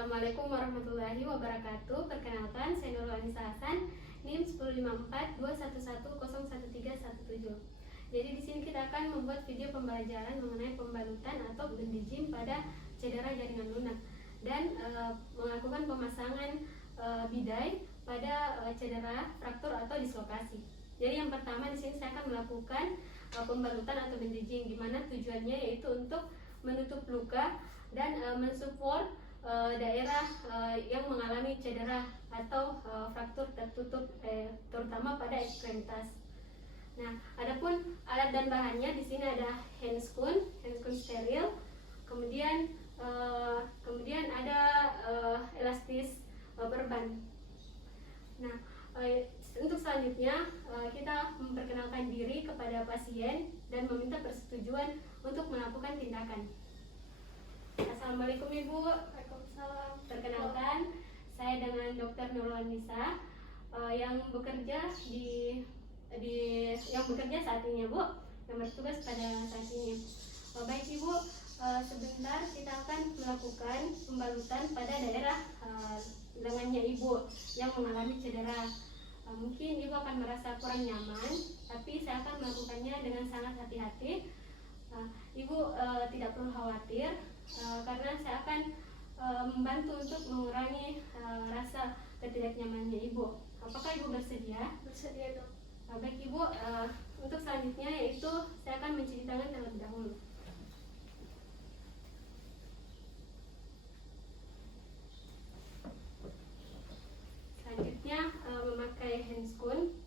Assalamualaikum warahmatullahi wabarakatuh. Perkenalkan, saya Nurul Anissa Hasan, NIM 1054211011317. Jadi di sini kita akan membuat video pembelajaran mengenai pembalutan atau bandaging pada cedera jaringan lunak dan melakukan pemasangan bidai pada cedera fraktur atau dislokasi. Jadi yang pertama di sini saya akan melakukan pembalutan atau bandaging, di mana tujuannya yaitu untuk menutup luka dan mensupport daerah yang mengalami cedera atau fraktur tertutup, terutama pada ekstremitas. Nah, adapun alat dan bahannya di sini ada handscoon steril, kemudian ada elastis perban. Nah, untuk selanjutnya kita memperkenalkan diri kepada pasien dan meminta persetujuan untuk melakukan tindakan. Assalamualaikum Ibu. Waalaikumsalam. Perkenalkan, saya dengan Dr. Nurul Anissa yang bekerja saat ini, Bu, yang bertugas pada saat ini. Baik Ibu, sebentar kita akan melakukan pembalutan pada daerah lengannya Ibu yang mengalami cedera. Mungkin Ibu akan merasa kurang nyaman, tapi saya akan melakukannya dengan sangat hati-hati. Ibu tidak perlu khawatir, karena saya akan membantu untuk mengurangi rasa ketidaknyamanannya Ibu. Apakah Ibu bersedia? Bersedia, Dok. Baik Ibu, untuk selanjutnya yaitu saya akan mencuci tangan terlebih dahulu. Selanjutnya memakai handscoon.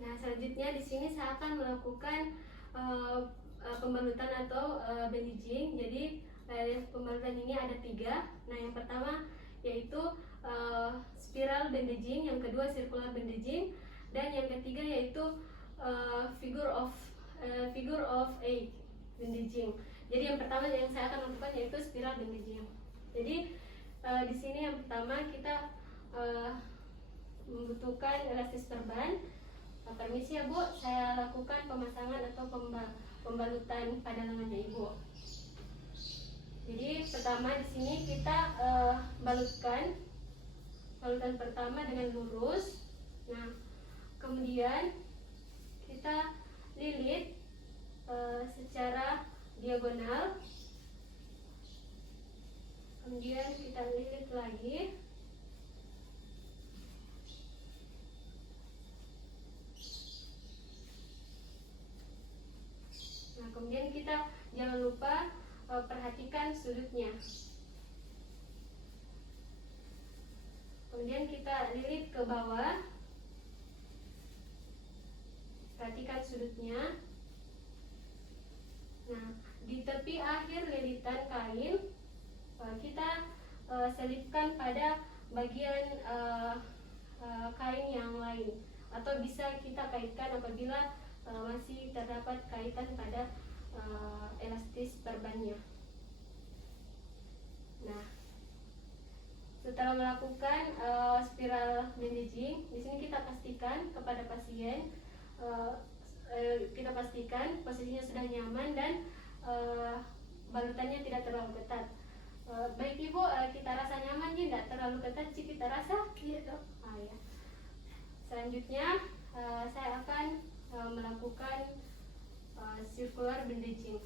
Nah, selanjutnya di sini saya akan melakukan pembalutan atau bandaging. Jadi pembalutan ini ada 3. Nah, yang pertama yaitu spiral bandaging, yang kedua circular bandaging, dan yang ketiga yaitu figure of 8 bandaging. Jadi yang pertama yang saya akan lakukan yaitu spiral bandaging. Jadi di sini yang pertama kita membutuhkan elastis perban. Permisi ya Bu, saya lakukan pemasangan atau pembalutan pada lengannya Ibu. Jadi pertama di sini kita balutan pertama dengan lurus. Nah, kemudian kita lilit secara diagonal. Kemudian kita lilit lagi. Nah, kemudian kita jangan lupa perhatikan sudutnya. Kemudian kita lilit ke bawah. Perhatikan sudutnya. Nah, di tepi akhir lilitan kain kita selipkan pada bagian kain yang lain, atau bisa kita kaitkan apabila masih terdapat kaitan pada elastis perbannya. Nah, setelah melakukan spiral bandaging, di sini kita pastikan kepada pasien, kita pastikan posisinya sudah nyaman dan balutannya tidak terlalu ketat. Baik Ibu, kita rasa nyaman ya, tidak terlalu ketat sih kita rasa. Iya, Dok. Ya. Selanjutnya saya akan melakukan circular bandaging.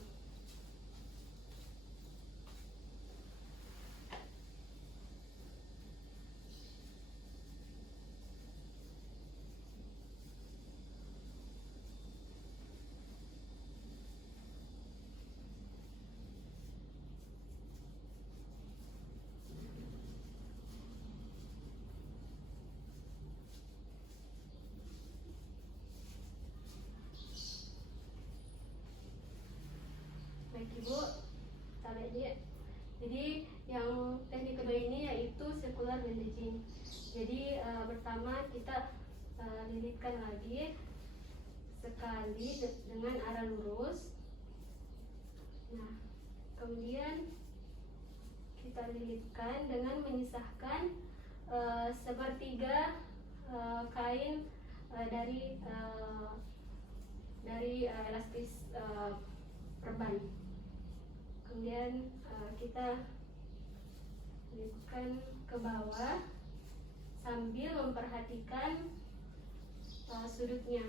Jadi pertama kita lilitkan lagi sekali dengan arah lurus. Nah, kemudian kita lilitkan dengan menyisahkan sepertiga kain dari elastis perban. Kemudian kita lilitkan ke bawah sambil memperhatikan sudutnya.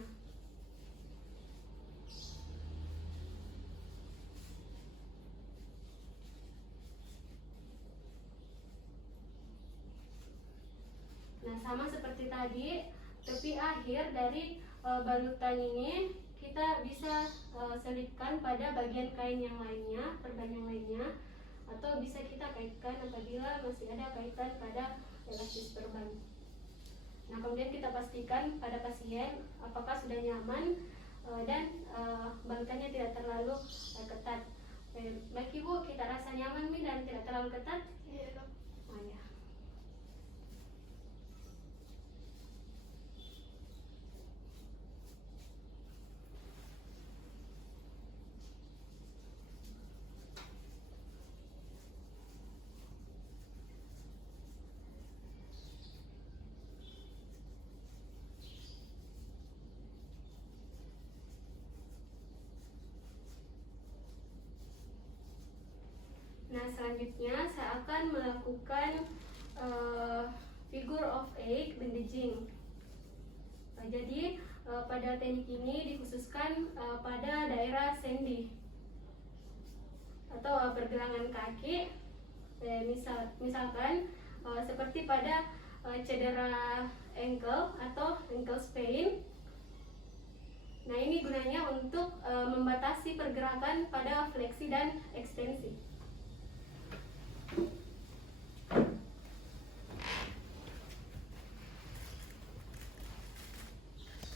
Nah, sama seperti tadi, tepi akhir dari balutan ini kita bisa selipkan pada bagian kain yang lainnya, perban yang lainnya, atau bisa kita kaitkan apabila masih ada kaitan pada elastis perban. Nah, kemudian kita pastikan pada pasien apakah sudah nyaman dan balutannya tidak terlalu ketat. Baik Ibu, kita rasa nyaman nih dan tidak terlalu ketat? Iya, Dok. Oh, ya. Nah, selanjutnya saya akan melakukan figure of 8 bandaging. Jadi pada teknik ini dikhususkan pada daerah sendi atau pergelangan kaki. Misalkan seperti pada cedera ankle atau ankle sprain. Nah, ini gunanya untuk membatasi pergerakan pada fleksi dan ekstensi.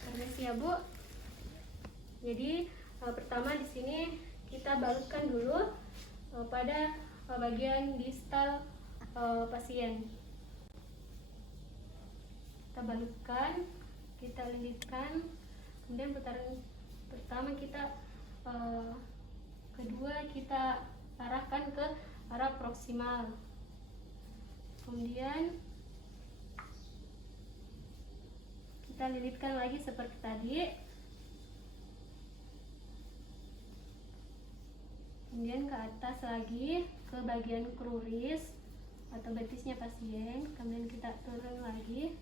Permisi ya Bu. Jadi pertama di sini kita balutkan dulu pada bagian distal pasien. Kita balutkan, kita lilitkan, kemudian putaran pertama kita kedua kita arahkan ke arah proksimal. Kemudian kita lilitkan lagi seperti tadi. Kemudian ke atas lagi ke bagian kruris atau betisnya pasien. Kemudian kita turun lagi.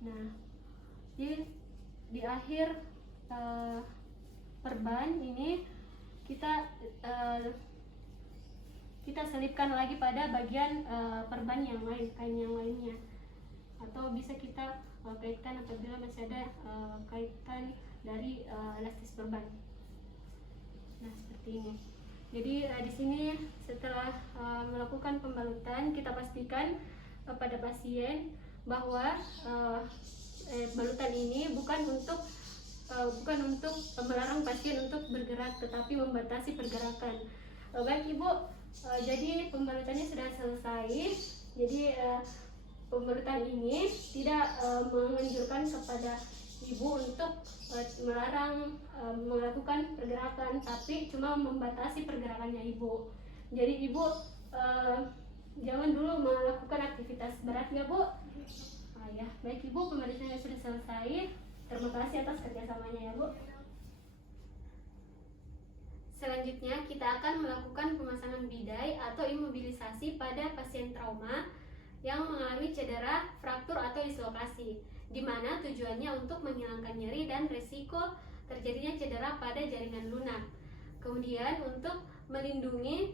Nah, di akhir perban ini kita selipkan lagi pada bagian perban yang lain, kain yang lainnya, atau bisa kita kaitkan apabila masih ada kaitan dari elastis perban. Nah, seperti ini. Jadi di sini setelah melakukan pembalutan, kita pastikan pada pasien bahwa balutan ini bukan untuk melarang pasien untuk bergerak, tetapi membatasi pergerakan. Baik Ibu, jadi pembalutannya sudah selesai. Jadi pembalutan ini tidak menganjurkan kepada Ibu untuk melarang melakukan pergerakan, tapi cuma membatasi pergerakannya Ibu. Jadi Ibu jangan dulu melakukan aktivitas berat ya Bu. Ya, baik Ibu, pemeriksaannya sudah selesai. Terima kasih atas kerjasamanya ya Bu. Selanjutnya kita akan melakukan pemasangan bidai atau imobilisasi pada pasien trauma yang mengalami cedera, fraktur atau dislokasi, di mana tujuannya untuk menghilangkan nyeri dan resiko terjadinya cedera pada jaringan lunak. Kemudian untuk melindungi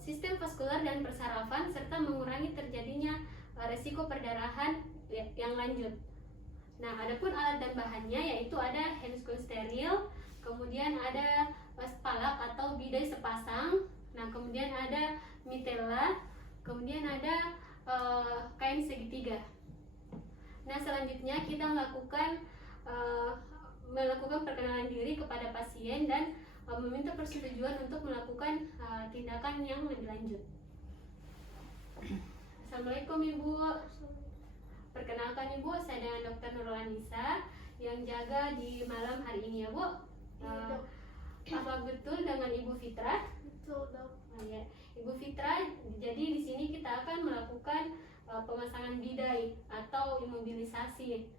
sistem vaskular dan persarafan serta mengurangi terjadinya resiko perdarahan yang lanjut. Nah, adapun alat dan bahannya yaitu ada handscoon steril, kemudian ada spalak atau bidai sepasang, nah kemudian ada mitella, kemudian ada kain segitiga. Nah, selanjutnya kita melakukan perkenalan diri kepada pasien dan meminta persetujuan untuk melakukan tindakan yang lebih lanjut. Assalamualaikum Ibu. Perkenalkan Ibu, saya dengan Dr. Nurul Anissa yang jaga di malam hari ini ya Bu. Apa betul dengan Ibu Fitra? Betul dok. Ya. Ibu Fitra, jadi di sini kita akan melakukan pemasangan bidai atau imobilisasi.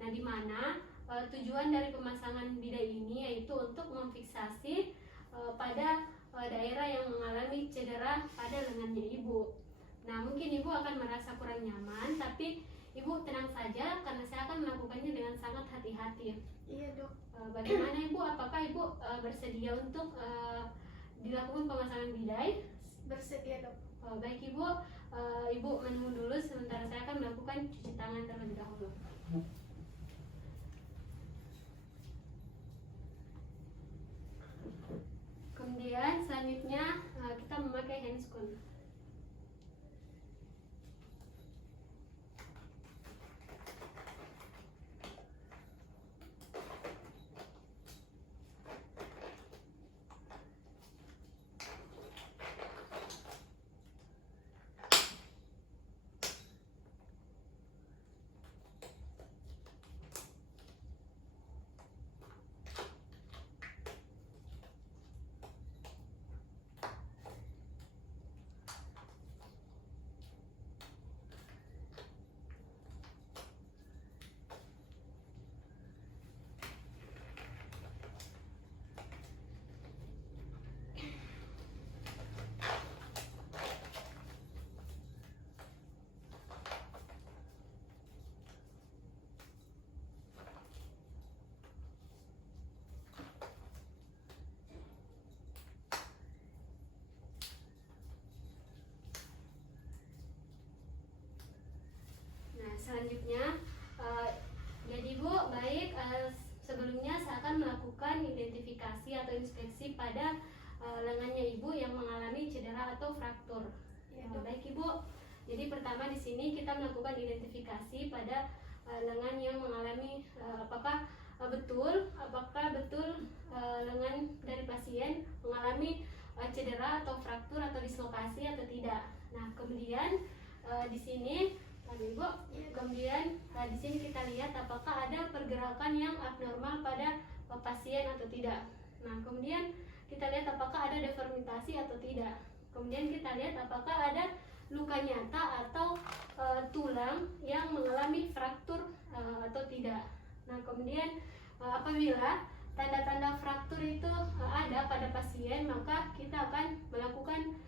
Nah, di mana tujuan dari pemasangan bidai ini yaitu untuk memfiksasi pada daerah yang mengalami cedera pada lengannya Ibu. Nah, mungkin Ibu akan merasa kurang nyaman, tapi Ibu tenang saja karena saya akan melakukannya dengan sangat hati-hati. Iya dok. Bagaimana Ibu? Apakah Ibu bersedia untuk dilakukan pemasangan bidai? Bersedia dok. Baik Ibu, Ibu menunggu dulu sementara saya akan melakukan cuci tangan terlebih dahulu. Kemudian selanjutnya kita memakai handscoon. Selanjutnya, jadi Bu, baik, sebelumnya saya akan melakukan identifikasi atau inspeksi pada lengannya Ibu yang mengalami cedera atau fraktur. Ya, baik Ibu, jadi pertama di sini kita melakukan identifikasi pada lengan yang mengalami apakah betul lengan dari pasien mengalami cedera atau fraktur atau dislokasi atau tidak. Nah, kemudian di sini Ibu, kemudian di sini kita lihat apakah ada pergerakan yang abnormal pada pasien atau tidak. Nah, kemudian kita lihat apakah ada deformasi atau tidak. Kemudian kita lihat apakah ada luka nyata atau tulang yang mengalami fraktur atau tidak. Nah, kemudian apabila tanda-tanda fraktur itu ada pada pasien, maka kita akan melakukan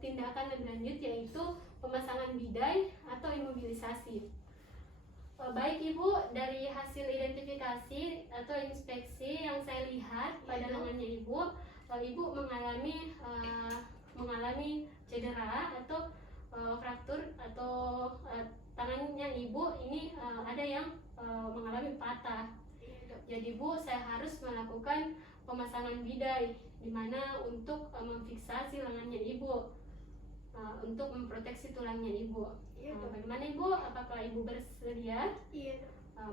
tindakan lebih lanjut yaitu pemasangan bidai atau imobilisasi. Baik Ibu, dari hasil identifikasi atau inspeksi yang saya lihat pada lengannya Ibu, Ibu mengalami cedera atau fraktur atau tangannya Ibu ini ada yang mengalami patah. Jadi Bu, saya harus melakukan pemasangan bidai di mana untuk memfiksasi lengannya Ibu, untuk memproteksi tulangnya Ibu. Bagaimana Ibu? Apakah Ibu bersedia? Iya.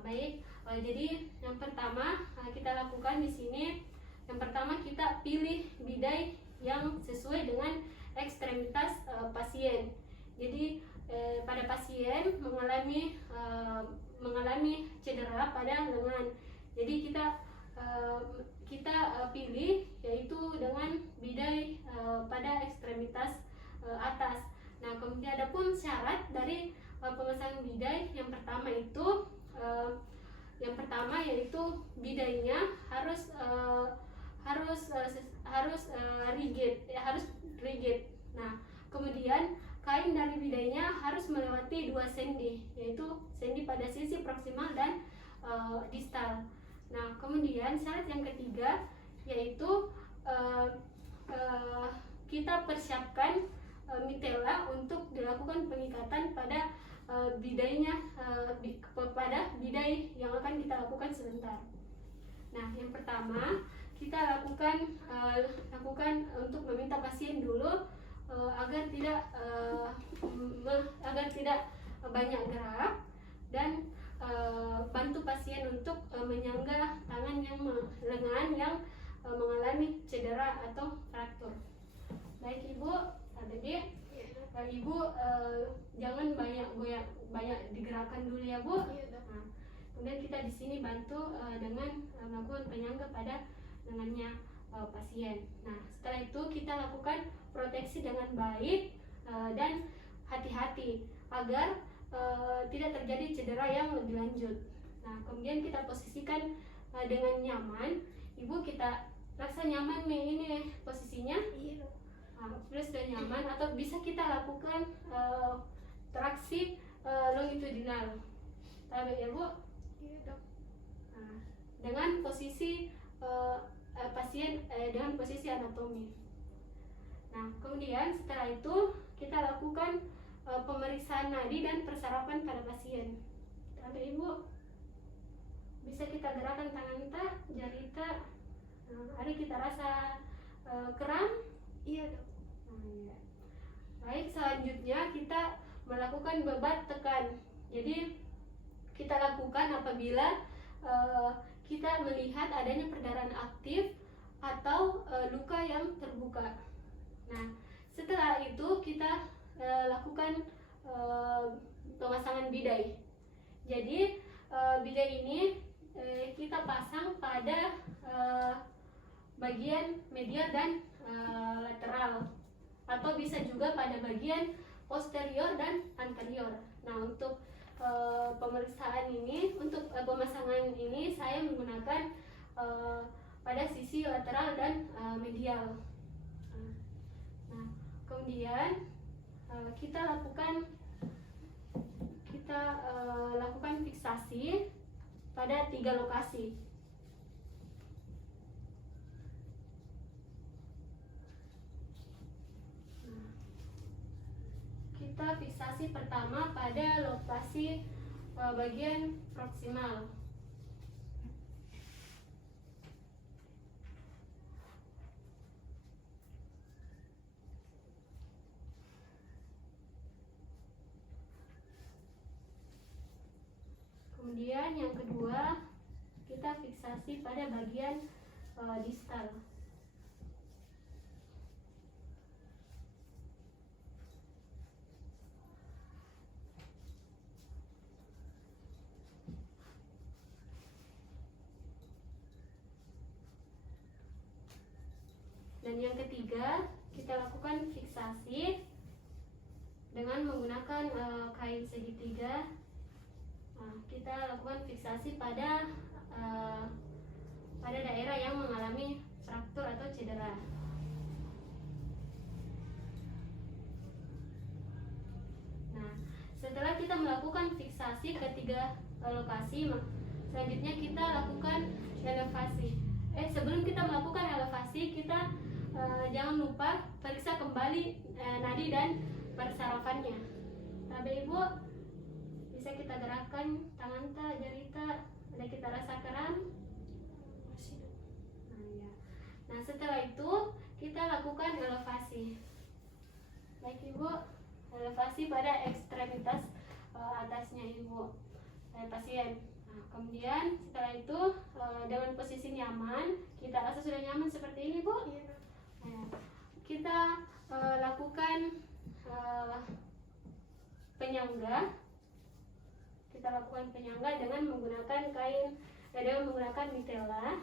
Baik. Jadi yang pertama kita lakukan di sini, yang pertama kita pilih bidai yang sesuai dengan ekstremitas pasien. Jadi pada pasien mengalami cedera pada lengan. Jadi kita pilih yaitu dengan bidai pada ekstremitas atas. Nah, kemudian ada pun syarat dari pemasangan bidai. Yang pertama yaitu bidainya harus rigid. Nah, kemudian kain dari bidainya harus melewati 2 sendi, yaitu sendi pada sisi proksimal dan distal. Nah, kemudian syarat yang ketiga yaitu kita persiapkan mitela untuk dilakukan pengikatan pada bidainya pada bidai yang akan kita lakukan sebentar. Nah, yang pertama kita lakukan untuk meminta pasien dulu agar tidak banyak gerak. dan bantu pasien untuk menyangga lengan yang mengalami cedera atau fraktur. Baik Ibu, Adik, Ibu jangan banyak digerakkan dulu ya Bu. Iya, Dok. Nah, kemudian kita di sini bantu dengan melakukan penyangga pada lengannya pasien. Nah, setelah itu kita lakukan proteksi dengan baik dan hati-hati agar tidak terjadi cedera yang lebih lanjut. Nah, kemudian kita posisikan dengan nyaman. Ibu kita rasa nyaman nih ini posisinya. Iya, Dok. Nah, sudah nyaman atau bisa kita lakukan traksi longitudinal. Tahu ya Bu? Iya, Dok. Nah, dengan posisi pasien dengan posisi anatomi. Nah, kemudian setelah itu kita lakukan pemeriksaan nadi dan persarapan pada pasien. Tahu Ibu? Bisa kita gerakan tangan kita, jari kita. Nah, ada kita rasa kram. Iya, Dok. Nah, ya. Baik, selanjutnya kita melakukan bebat tekan. Jadi kita lakukan apabila kita melihat adanya perdarahan aktif atau luka yang terbuka. Nah, setelah itu kita lakukan pemasangan bidai. Jadi bidai ini kita pasang pada bagian medial dan lateral, atau bisa juga pada bagian posterior dan anterior. Nah, untuk pemeriksaan ini, untuk pemasangan ini saya menggunakan pada sisi lateral dan medial. Nah, kemudian kita lakukan fiksasi pada 3 lokasi. Kita fiksasi pertama pada lokasi bagian proksimal. Kemudian yang kedua, kita fiksasi pada bagian distal. Dan yang ketiga, kita lakukan fiksasi dengan menggunakan kain segitiga. Nah, kita lakukan fiksasi pada daerah yang mengalami fraktur atau cedera. Nah, setelah kita melakukan fiksasi ke 3 lokasi, selanjutnya kita lakukan elevasi. Sebelum kita melakukan elevasi, kita jangan lupa periksa kembali nadi dan persarafannya. Tapi Ibu, bisa kita gerakkan tangan kita, jari kita, ada kita rasa kram? Masih, Dok. Nah, ya. Nah, setelah itu kita lakukan elevasi. Baik Ibu, elevasi pada ekstremitas atasnya Ibu pasien. Nah, kemudian setelah itu dengan posisi nyaman, kita rasa sudah nyaman seperti ini Bu. Iya, Dok. Nah, kita lakukan penyangga. Kita lakukan penyangga dengan menggunakan mitela.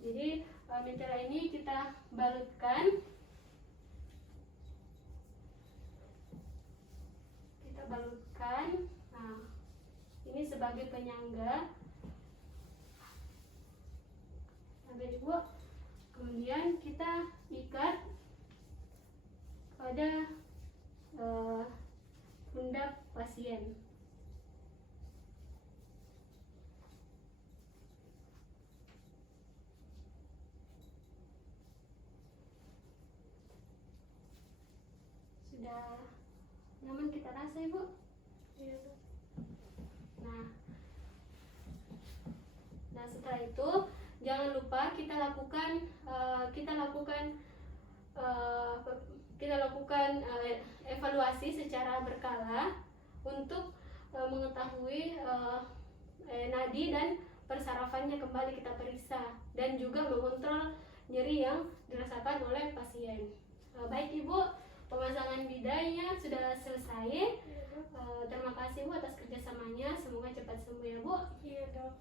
Jadi mitela ini kita balutkan. Nah, ini sebagai penyangga. Sampai Ibu. Kemudian kita ikat pada pundak pasien. Sudah nyaman kita rasa Ibu? Iya, Dok. Nah, setelah itu jangan lupa kita lakukan evaluasi secara berkala untuk mengetahui nadi dan persarafannya kembali kita periksa, dan juga mengontrol nyeri yang dirasakan oleh pasien. Baik Ibu, pemasangan bidanya sudah selesai. Iya dok. Terima kasih Bu atas kerjasamanya, semoga cepat sembuh ya Bu. Iya dok.